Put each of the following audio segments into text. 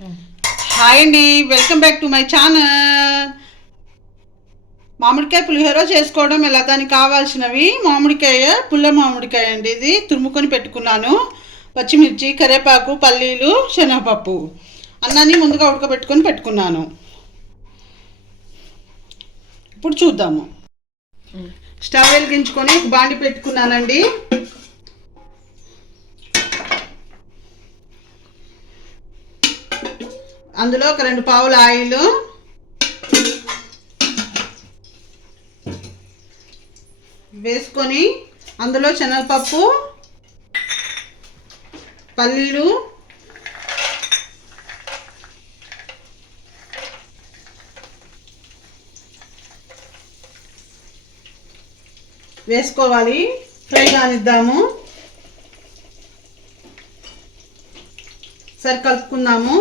Hi అండి, welcome back to my channel. మామిడికాయ పులిహోర చేసుకోవడం ఎలా, దానికి కావాల్సినవి మామిడికాయ, పుల్ల మామిడికాయ అండి. ఇది తురుముకొని పెట్టుకున్నాను. పచ్చిమిర్చి, కరివేపాకు, పల్లీలు, శనగపప్పు. అన్నాన్ని ముందుగా ఉడకబెట్టుకొని పెట్టుకున్నాను. ఇప్పుడు చూద్దాము. స్టవ్ వెలిగించుకొని బాండి పెట్టుకున్నానండి. అందులో ఒక 2 పావుల ఆయిల్, వేసుకొని అందులో శనగపప్పు, పల్లీలు, వేసుకోవాలి. ఫ్రై కానిద్దాము. సరి కలుపుకుందాము.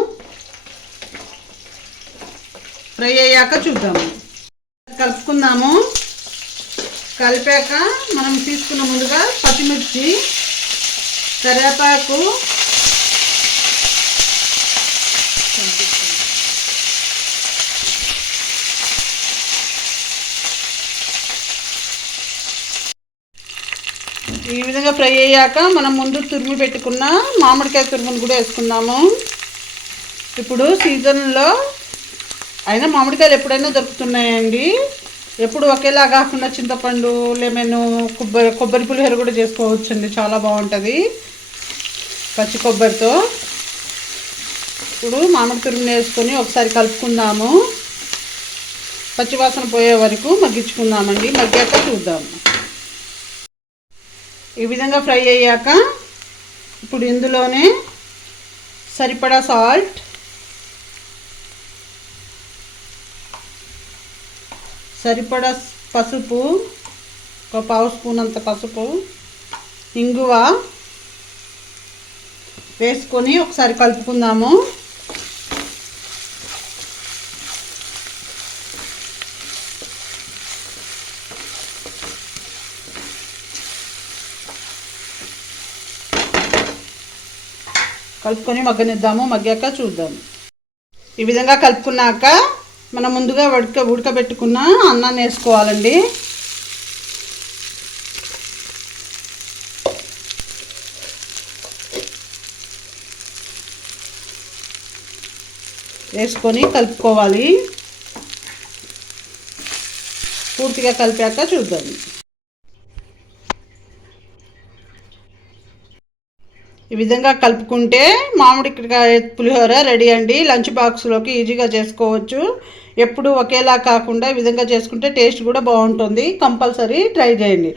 ఫ్రై అయ్యాక చూద్దాము. కలుపుకుందాము. కలిపాక మనం తీసుకున్న ముందుగా పచ్చిమిర్చి, కరివేపాకు, ఈ విధంగా ఫ్రై అయ్యాక మనం ముందు తురిమి పెట్టుకున్న మామిడికాయ తురుమును కూడా వేసుకుందాము. ఇప్పుడు సీజన్లో అయినా మామిడికాయలు ఎప్పుడైనా దొరుకుతున్నాయండి. ఎప్పుడు ఒకేలా కాకుండా చింతపండు, లెమన్, కొబ్బరి పులిహోర కూడా చేసుకోవచ్చండి. చాలా బాగుంటుంది పచ్చి కొబ్బరితో. ఇప్పుడు మామిడి తురుముని వేసుకొని ఒకసారి కలుపుకుందాము. పచ్చివాసన పోయే వరకు మగ్గించుకుందామండి. మగ్గాక చూద్దాము. ఈ విధంగా ఫ్రై అయ్యాక ఇప్పుడు ఇందులోనే సరిపడా సాల్ట్, సరిపడా పసుపు, ఒక పావు స్పూన్ అంత పసుపు, ఇంగువ వేసుకొని ఒకసారి కలుపుకుందాము. కలుపుకొని మగ్గనిద్దాము. మగ్గాక చూద్దాము. ఈ విధంగా కలుపుకున్నాక మనం ముందుగా ఉడకబెట్టుకున్న అన్నాన్ని వేసుకోవాలండి. వేసుకొని కలుపుకోవాలి. పూర్తిగా కలిపాక చూద్దాం. ఈ విధంగా కలుపుకుంటే మామిడికాయ పులిహోర రెడీ అండి. లంచ్ బాక్స్లోకి ఈజీగా చేసుకోవచ్చు. ఎప్పుడు ఒకేలా కాకుండా ఈ విధంగా చేసుకుంటే టేస్ట్ కూడా బాగుంటుంది. కంపల్సరీ ట్రై చేయండి.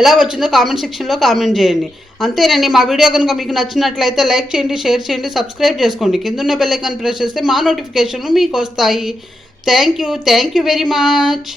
ఎలా వచ్చిందో కామెంట్ సెక్షన్లో కామెంట్ చేయండి. అంతేనండి. మా వీడియో కనుక మీకు నచ్చినట్లయితే లైక్ చేయండి, షేర్ చేయండి, సబ్స్క్రైబ్ చేసుకోండి. కిందున్న బెల్ ఐకాన్ ప్రెస్ చేస్తే మా నోటిఫికేషన్లు మీకు వస్తాయి. Thank you very much.